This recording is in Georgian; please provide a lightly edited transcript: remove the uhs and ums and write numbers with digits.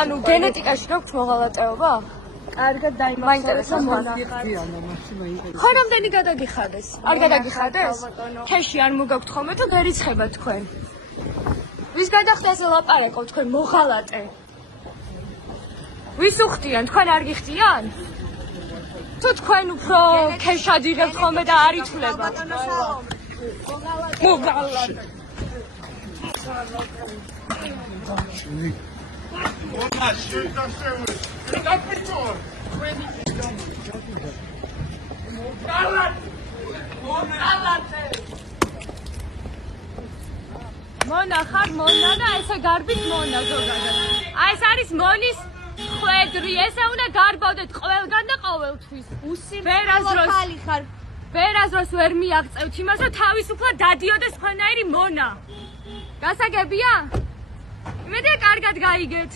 ანუ გენეტიკაში გაქვთ მოღალატეობა? კარგად დაიმახსოვრეთ მონა. ხო რამდენი გადაგიხადეს? არ გადაგიხადეს? თეში არ მოგაქვთ ხოლმე თუ გერიცხება თქვენ. ვის გადახდაზე ლაპარაკობ თქვენ მოღალატე? ვის უხდიან? თქვენ არ გიხდიან? თუ თქვენ უფრო ქეშად იღებთ ხოლმე და არ ითვლებათ. მოღალატე. მონა ხარ მონა და ესე გარბით მონა ზოგადად. აი ეს არის მონის ხვედრი, ესე უნდა გარბავდეთ ყველგან და ყოველთვის. ვერაზროს ვერ მიაღწევთ იმას, რომ თავისუფლად დადიოდეს თქვენაირი მონა. გასაგებია? იმედია კარგად გაიგეთ.